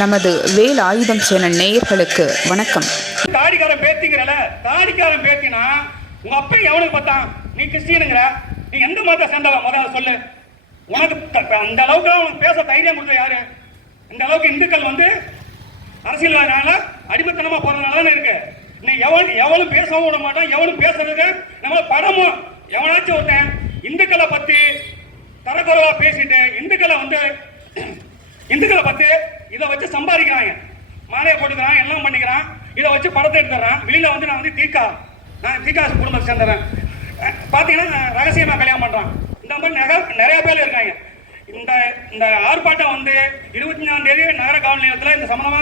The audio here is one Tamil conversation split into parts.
நமது வேல் ஆயுதம் சேனல் நேயர்களுக்கு வணக்கம். தாடிக்காரன் பேத்திங்கிறல தாடிக்காரன் பேத்தினா உங்க அப்பா எவனுக்கு பார்த்தான்? நீ கிறிஸ்டியனுங்கிற நீ எந்த மதத்தை சேர்ந்தவன் முதல்ல சொல்லு. உனக்கு அந்த அளவுக்கு உனக்கு பேச தைரியம் கொடுத்த யாரு? இந்த அளவுக்கு இந்துக்கள் வந்து அரசியல்னால அடிமைத்தனமா போறதுனால தானே இருக்கு. நீ எவன் எவனும் பேசவும் விட மாட்டான் எவனும் பேசுறது நம்ம படமும் எவனாச்சும் ஒருத்தன் இந்துக்களை பத்தி தரக்குறவா பேசிட்டு இந்துக்களை வந்து இந்துக்களை பத்தி இதை வச்சு சம்பாதிக்கிறாங்க. மாலையை போட்டுக்கிறான் எல்லாம் பண்ணிக்கிறான். இதை வச்சு படத்தை எடுத்துறான் வெளியில வந்து நான் வந்து தீக்கா நான் தீக்கா குடும்பத்தை சேர்ந்துறேன் அஹ் பாத்தீங்கன்னா ரகசியமா கல்யாணம் பண்றான். இந்த மாதிரி நிறைய நிறைய பேர் இருக்காங்க. இந்த இந்த ஆர்ப்பாட்டம் வந்து இருபத்தி இருபத்தஞ்சாம் தேதி நகர காவல் நிலையத்தில் இந்த சம்பந்தமா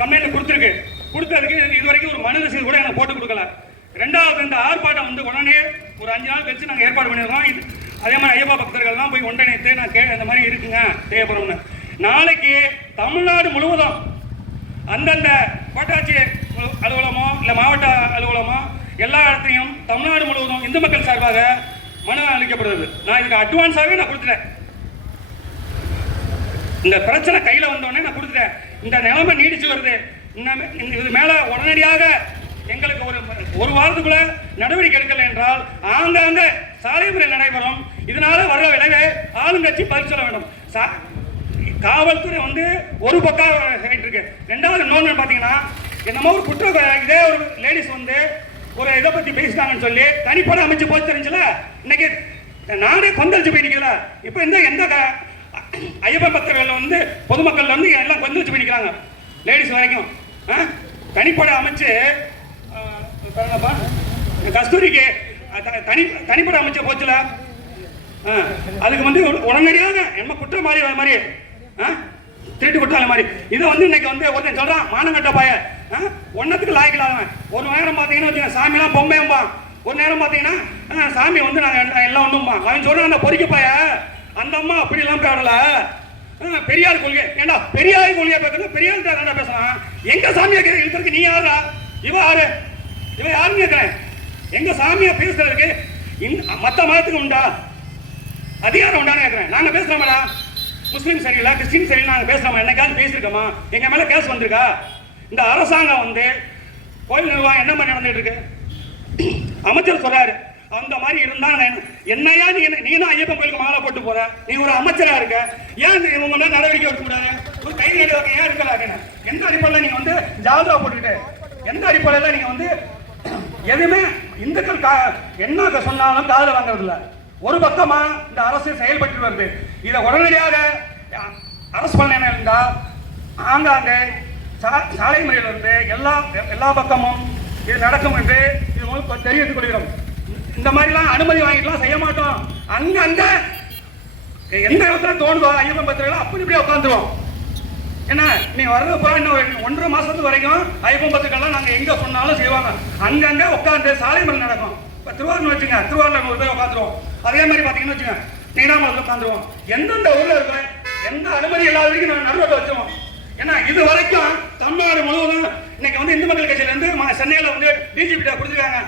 கம்ப்ளைண்ட் கொடுத்துருக்கு. கொடுத்ததுக்கு இது வரைக்கும் ஒரு மனு ரசீது கூட எனக்கு போட்டு கொடுக்கல. ரெண்டாவது இந்த ஆர்ப்பாட்டம் வந்து உடனே ஒரு அஞ்சு நாள் கழிச்சு நாங்கள் ஏற்பாடு பண்ணியிருக்கோம் இது அதே மாதிரி ஐயப்பா பக்தர்கள்லாம் போய் ஒன்றிணைத்து நான் கே இந்த மாதிரி இருக்குங்க தேவைப்படும்னு நாளைக்கு தமிழ்நாடு முழுவதும் அந்தந்த கோட்டாட்சி அலுவலமோ இல்லை மாவட்ட அலுவலமோ எல்லா இடத்தையும் தமிழ்நாடு முழுவதும் இந்து மக்கள் சார்பாக மனு அளிக்கப்படுகிறது. நான் இதுக்கு அட்வான்ஸாகவே நான் கொடுத்துட்டேன். இந்த பிரச்சனை கையில் வந்தோடனே நான் கொடுத்துட்டேன். இந்த நிலைமை நீடிச்சு வருது. இது மேலே உடனடியாக எங்களுக்கு ஒரு ஒரு வாரத்துக்குள்ள நடவடிக்கை எடுக்கலை என்றால் ஆங்காங்க சாலை முறை நடைபெறும். இதனால வர விளைவை ஆளுங்கட்சி பதில் சொல்ல வேண்டும். சா- காவல்துறை வந்து ஒரு பக்கம் ஆயிட்டு இருக்கு. ரெண்டாவது இன்னொன்று பார்த்தீங்கன்னா என்னமோ ஒரு குற்ற இதே ஒரு லேடிஸ் வந்து ஒரு இதை பத்தி பேசினாங்கன்னு சொல்லி தனிப்பட அமைச்சு போச்சு தெரிஞ்சல? இன்னைக்கு நானே கொந்தளிச்சு போயிருக்கல நிக்கல இப்போ இந்த எந்த க- ஐயப்பன் பக்தர்கள் வந்து பொதுமக்கள் வந்து எல்லாம் கொந்தளிச்சு போய் லேடிஸ் வரைக்கும். ஆ? தனிப்பட அமைச்சு கஸ்தூரிக்கு த- தனி தனிப்பட அமைச்ச போச்சுல? ஆ, அதுக்கு வந்து உடனடியாக என்ன குற்றம் மாதிரி வர மாதிரி திருட்டு குற்றால மாதிரி. இதை வந்து இன்னைக்கு வந்து ஒருத்தன் சொல்றான் மானங்கட்ட பாய. ஒன்னத்துக்கு லாய்க்கலாதவன் ஒரு நேரம் பார்த்தீங்கன்னா வச்சுக்கோங்க, சாமிலாம் பொம்மையம்பா ஒரு நேரம் பார்த்தீங்கன்னா சாமி வந்து நாங்கள் எல்லாம் ஒன்றும்பா அவன் சொல்றான் அந்த பொறிக்க பாய அந்த அம்மா அப்படி எல்லாம் பேடல. பெரியார் கொள்கை. ஏண்டா பெரியார் கொள்கையை பேசுறது பெரியார் தானடா பேசலாம் எங்க சாமியை கே- இழுக்கிறதுக்கு நீ யாரா இவ யாரு? இவ யாருன்னு கேட்கிறேன். எங்க சாமியை பேசுறதுக்கு இந்த மத்த மதத்துக்கு உண்டா? அதிகாரம் உண்டான்னு கேட்கிறேன். நாங்க பேசுறோமாடா முஸ்லீம் சரியில்லை கிறிஸ்டின் சரியில்லை நாங்கள் பேசுறோமா? என்னைக்காவது பேசியிருக்கோமா? எங்கள் மேலே கேஸ் வந்திருக்கா? இந்த அரசாங்கம் வந்து கோயில் நிர்வாகம் என்ன மாதிரி நடந்துட்டு இருக்கு? அமைச்சர் சொல்றாரு அந்த மாதிரி இருந்தா என்னையா நீ நீ தான் ஐயப்பன் கோயிலுக்கு மாலை போட்டு போற? நீ ஒரு அமைச்சரா இருக்க? ஏன் நீ உங்க மேல நடவடிக்கை எடுக்க கூடாது? ஒரு கைது நடவடிக்கை ஏன் இருக்கல அப்படின்னு? எந்த அடிப்படையில் நீங்க வந்து ஜாதா போட்டுக்கிட்டு? எந்த அடிப்படையில் நீங்க வந்து எதுவுமே இந்துக்கள் கா என்ன சொன்னாலும் காதுல வாங்குறது இல்லை ஒரு பக்கமா இந்த அரசு செயல்பட்டு வருது. இதை உடனடியாக அரசு பண்ண இருந்தா ஆங்காங்கே சாலை முறையில் இருந்து எல்லா எல்லா பக்கமும் இது நடக்கும் என்று இது மூலம் தெரிவித்துக் கொள்கிறோம். இந்த மாதிரிலாம் அனுமதி வாங்கிட்டுலாம் செய்ய மாட்டோம். அங்கங்க எந்த இடத்துல தோணுதோ ஐயப்பன் பத்திரிகைகள் அப்படி இப்படியே உட்காந்துருவோம். ஏன்னா நீ வர்றப்ப இன்னும் ஒரு ஒன்றரை மாசத்து வரைக்கும் ஐயப்பன் பத்திரிகைலாம் நாங்க எங்க சொன்னாலும் செய்வாங்க. அங்கங்க உட்காந்து சாலை மலை நடக்கும். இப்ப திருவாரூர் வச்சுங்க திருவாரூர் ஒரு பேர் உட்காந்துருவோம். அதே மாதிரி பாத்தீங்கன்னு வச்சுங்க நீடாமலத்தில் உட்காந்துருவோம் எந்தெந்த ஊர்ல இருக்கிற எந்த அனுமதி இல்லாத வரைக்கும் நான் நடுவில் வச்சிருவோம். ஏன்னா இது வரைக்கும் தமிழ்நாடு முழுவதும் இன்னைக்கு வந்து இந்து மக்கள் கட்சியில இருந்து சென்னையில வந்து டிஜிபி கொடுத்துருக்காங்க.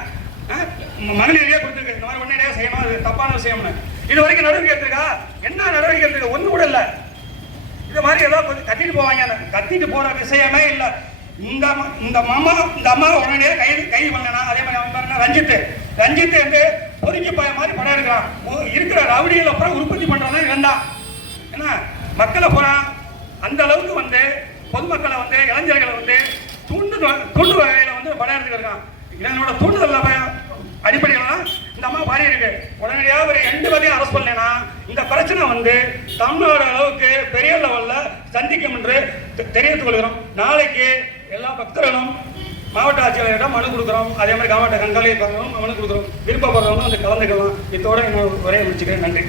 மகளிரையே கொடுத்துருக்காங்க இந்த மாதிரி உடனடியாக செய்யணும். அது தப்பான விஷயம்னு. இது வரைக்கும் நடவடிக்கை எடுத்துருக்கா? என்ன நடவடிக்கை எடுத்திருக்கா? ஒண்ணு கூட இல்லை. இது மாதிரி ஏதோ கொஞ்சம் கத்திட்டு போவாங்க. கத்திட்டு போற விஷயமே இல்லை. இந்த இந்த மாமா இந்த அம்மா உடனே கைது கைது பண்ணனா அதே மாதிரி அவன் பாருங்க ரஞ்சித்து. ரஞ்சித் வந்து பொறுக்கி பாய மாதிரி படம் எடுக்கிறான். இருக்கிற ரவுடிகளை அப்புறம் உற்பத்தி பண்றதா இருந்தான் என்ன? மக்களை போறான் அந்த அளவுக்கு வந்து பொதுமக்களை வந்து இளைஞர்களை வந்து தூண்டு தூண்டு வகையில் வந்து படம் எடுத்துட்டு இளைஞனோட தூண்டுதல் அடிப்படையில் தான் இந்த அம்மா பாரி இருக்கு. உடனடியாக ஒரு ரெண்டு வகையும் அரசு பண்ணேன்னா இந்த பிரச்சனை வந்து தமிழ்நாடு அளவுக்கு பெரிய லெவலில் சந்திக்கும் என்று தெ- தெரிவித்துக் கொள்கிறோம். நாளைக்கு எல்லா பக்தர்களும் மாவட்ட ஆட்சியாளர்கிட்ட மனு கொடுக்குறோம். அதே மாதிரி மாவட்ட கண்காணிப்பாளரும் மனு கொடுக்குறோம். விருப்பப்படுறவங்க வந்து கலந்துக்கலாம். இதோட என்ன உரையை முடிச்சுக்கிறேன். நன்றி.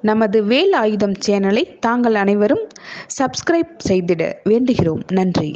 நமது வேல் ஆயுதம் சேனலை தாங்கள் அனைவரும் சப்ஸ்கிரைப் செய்திட வேண்டுகிறோம். நன்றி.